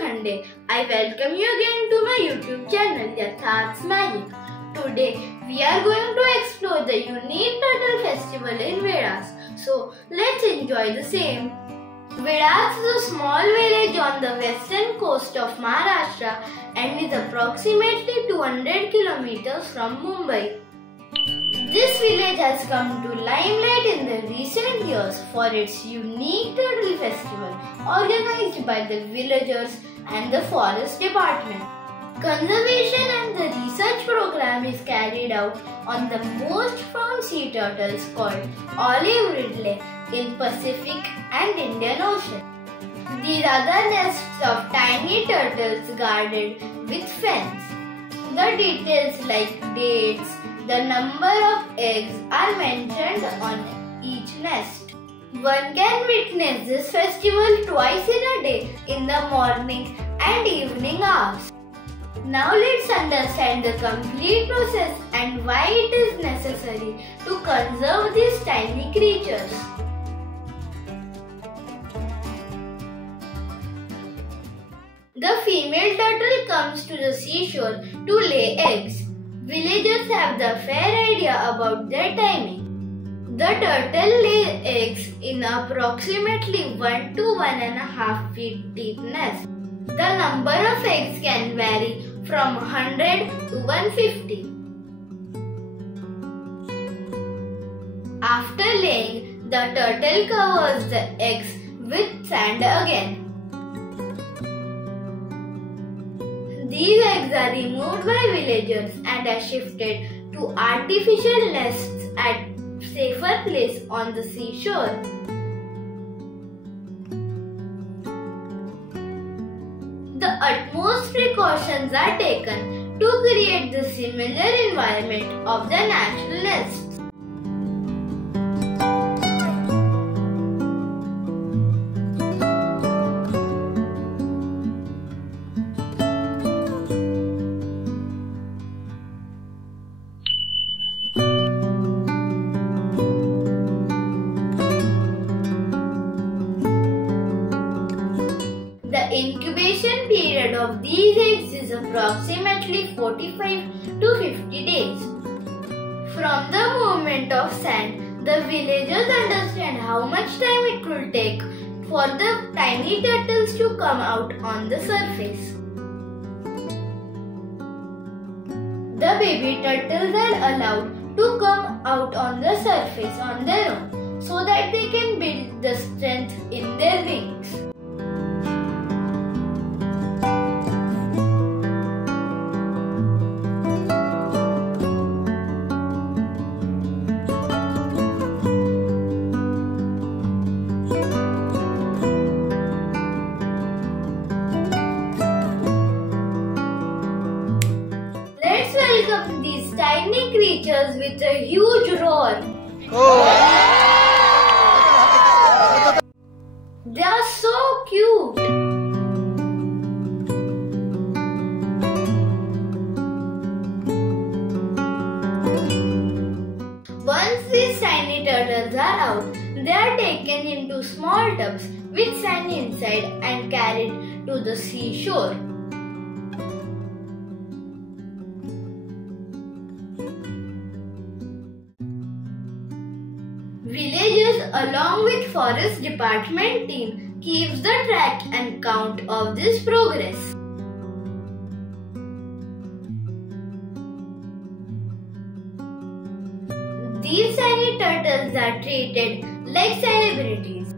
Khande. I welcome you again to my YouTube channel Yatharth's Magic. Today we are going to explore the unique turtle festival in Vedas. So let's enjoy the same. Vedas is a small village on the western coast of Maharashtra and is approximately 200 kilometers from Mumbai. This village has come to limelight in the recent years for its unique turtle festival organized by the villagers and the forest department. Conservation and the research program is carried out on the most found sea turtles called olive ridley in Pacific and Indian Ocean. These are the nests of tiny turtles guarded with fence. The details like dates, the number of eggs are mentioned on each nest. One can witness this festival twice in a day in the morning and evening hours. Now let's understand the complete process and why it is necessary to conserve these tiny creatures. The female turtle comes to the seashore to lay eggs. Villagers have the fair idea about their timing. The turtle lays eggs in approximately 1 to 1.5 feet deep nest. The number of eggs can vary from 100 to 150. After laying, the turtle covers the eggs with sand again. These eggs are removed by villagers and are shifted to artificial nests at safer place on the seashore. The utmost precautions are taken to create the similar environment of the natural nests. The incubation period of these eggs is approximately 45 to 50 days. From the movement of sand, the villagers understand how much time it will take for the tiny turtles to come out on the surface. The baby turtles are allowed to come out on the surface on their own so that they can build the strength in their wings. Welcome these tiny creatures with a huge roar. They are so cute. Once these tiny turtles are out, they are taken into small tubs with sand inside and carried to the seashore. Villagers along with forest department team keeps the track and count of this progress. These tiny turtles are treated like celebrities.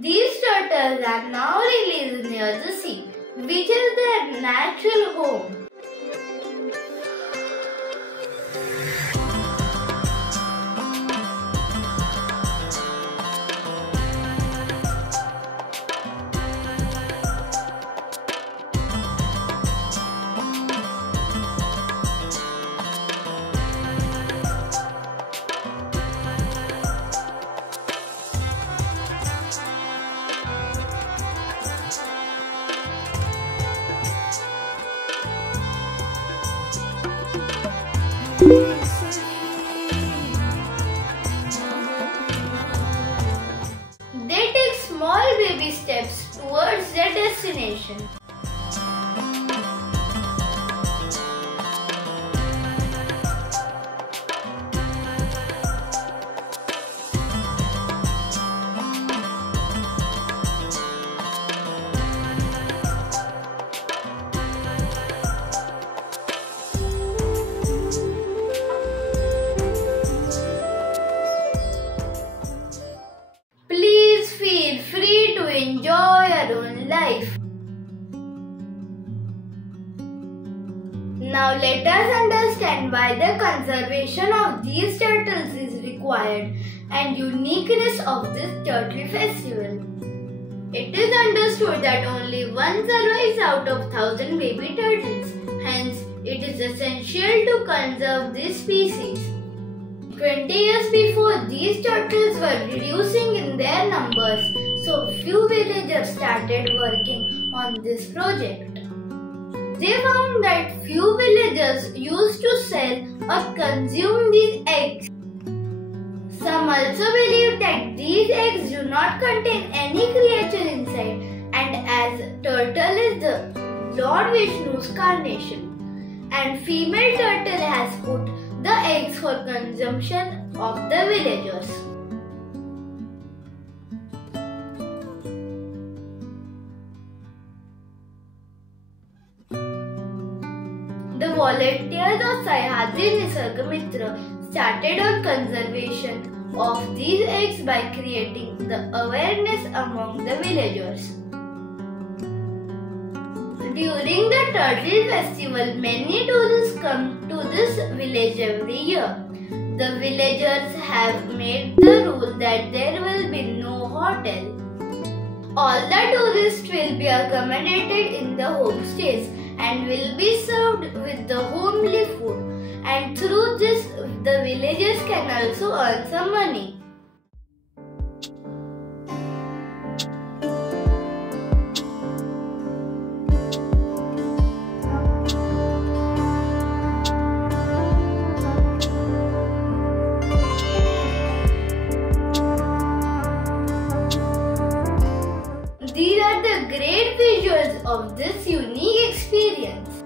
These turtles are now released near the sea, which is their natural home. conservation. Please feel free to enjoy your own life. Now let us understand why the conservation of these turtles is required and uniqueness of this turtle festival. It is understood that only one survives out of 1,000 baby turtles. Hence, it is essential to conserve this species. 20 years before, these turtles were reducing in their numbers, so few villagers started working on this project. They found that few villagers used to sell or consume these eggs. Some also believe that these eggs do not contain any creature inside, and as turtle is the Lord Vishnu's carnation, and female turtle has put the eggs for consumption of the villagers. The volunteers of Sahyadri Nisarg Mitra started on conservation of these eggs by creating the awareness among the villagers. During the Turtle Festival, many tourists come to this village every year. The villagers have made the rule that there will be no hotel. All the tourists will be accommodated in the homestays and will be served with the homely food. And through this, the villagers can also earn some money. These are the great visuals of this unique experience.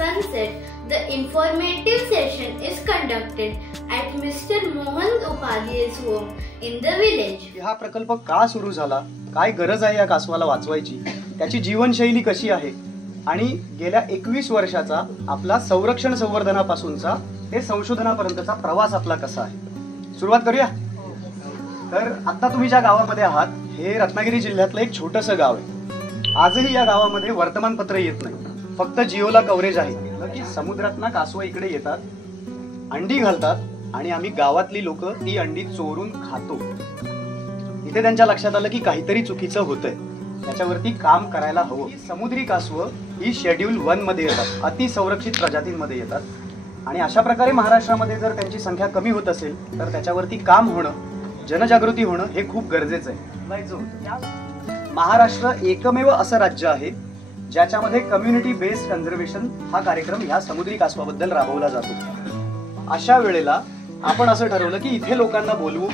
sunset, the informative session is conducted at Mr. Mohan Upadhyay's home in the village. हा प्रकल्प का सुरू झाला, काय गरज आहे या कासवाला वाचवायची, त्याची जीवनशैली कशी आहे आणि गेल्या 21 वर्षाचा आपला संरक्षण संवर्धनापासूनचा ते संशोधनापर्यंतचा प्रवास आपला कसा आहे. सुरुवात करूया. तर आता तुम्ही ज्या गावामध्ये आहात हे रत्नागिरी जिल्ह्यातलं एक छोटंसं गाव आहे. आजही या गावामध्ये वर्तमानपत्र येत नाही. फक्त जिओला कव्हरेज आहे की समुद्रातना कासव इकडे येतात, अंडी घालतात आणि आम्ही गावातली लोक ती अंडी चोरून खातो. इथे त्यांच्या लक्षात आलं की काहीतरी चुकीचं होतंय, त्याच्यावरती काम करायला हवं. समुद्री कासव ही शेड्यूल 1 मध्ये येतात, अति संरक्षित प्रजातींमध्ये येतात. आणि अशा प्रकारे महाराष्ट्रामध्ये जर त्यांची संख्या कमी होत असेल तर त्याच्यावरती काम होणं, जनजागृती होणं हे खूप गरजेचं आहे. महाराष्ट्र एकमेव असं राज्य आहे ज्याच्यामध्ये कम्युनिटी बेस्ड कन्झर्वेशन हा कार्यक्रम ह्या समुद्री कासवाबद्दल राबवला जातो. अशा वेळेला आपण असं ठरवलं की इथे लोकांना बोलवू,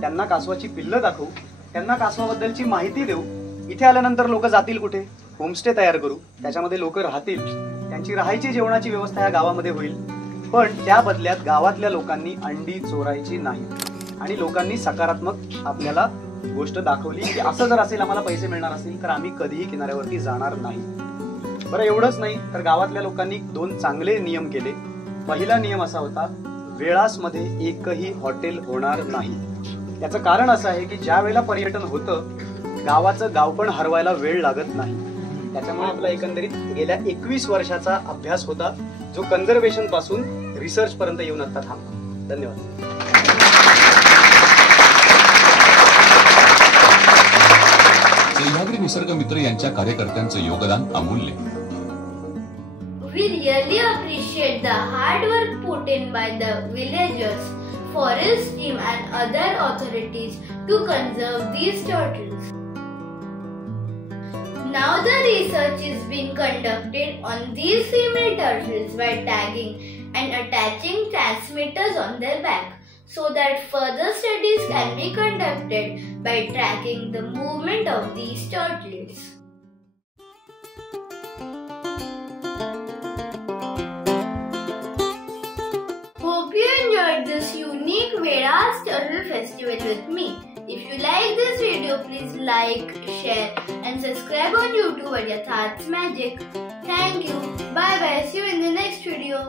त्यांना कासवाची पिल्लं दाखवू, त्यांना कासवाबद्दलची माहिती देऊ. इथे आल्यानंतर लोक जातील कुठे? होमस्टे तयार करू, त्याच्यामध्ये लोक राहतील, त्यांची राहायची जेवणाची व्यवस्था या गावामध्ये होईल. पण त्या बदल्यात गावातल्या लोकांनी अंडी चोरायची नाही आणि लोकांनी सकारात्मक आपल्याला गोष्ट दाखवली की असं जर असेल, आम्हाला पैसे मिळणार असतील तर आम्ही कधीही किनाऱ्यावरती जाणार नाही. बरं, एवढंच नाही तर गावातल्या लोकांनी 2 चांगले नियम केले. पहिला नियम असा होता, वेळासमध्ये एकही हॉटेल होणार नाही. याचं कारण असं आहे की ज्या वेळेला पर्यटन होतं गावाचं गाव पण हरवायला वेळ लागत नाही. त्याच्यामुळे आपला एकंदरीत गेल्या 21 वर्षाचा अभ्यास होता जो कन्झर्वेशन पासून रिसर्च पर्यंत येऊन आता थांबला. धन्यवाद. सह्याद्री निसर्ग मित्र यांच्या कार्यकर्त्यांचं योगदान अमूल्य. We really appreciate the hard work put in by the villagers, forest team and other authorities to conserve these turtles. Now the research is being conducted on these female turtles by tagging and attaching transmitters on their back so that further studies can be conducted by tracking the movement of these turtles. Hope you enjoyed this unique Vedas Turtle Festival with me. If you like this video, please like, share and subscribe on YouTube at Yatharth Magic. Thank you. Bye bye. See you in the next video.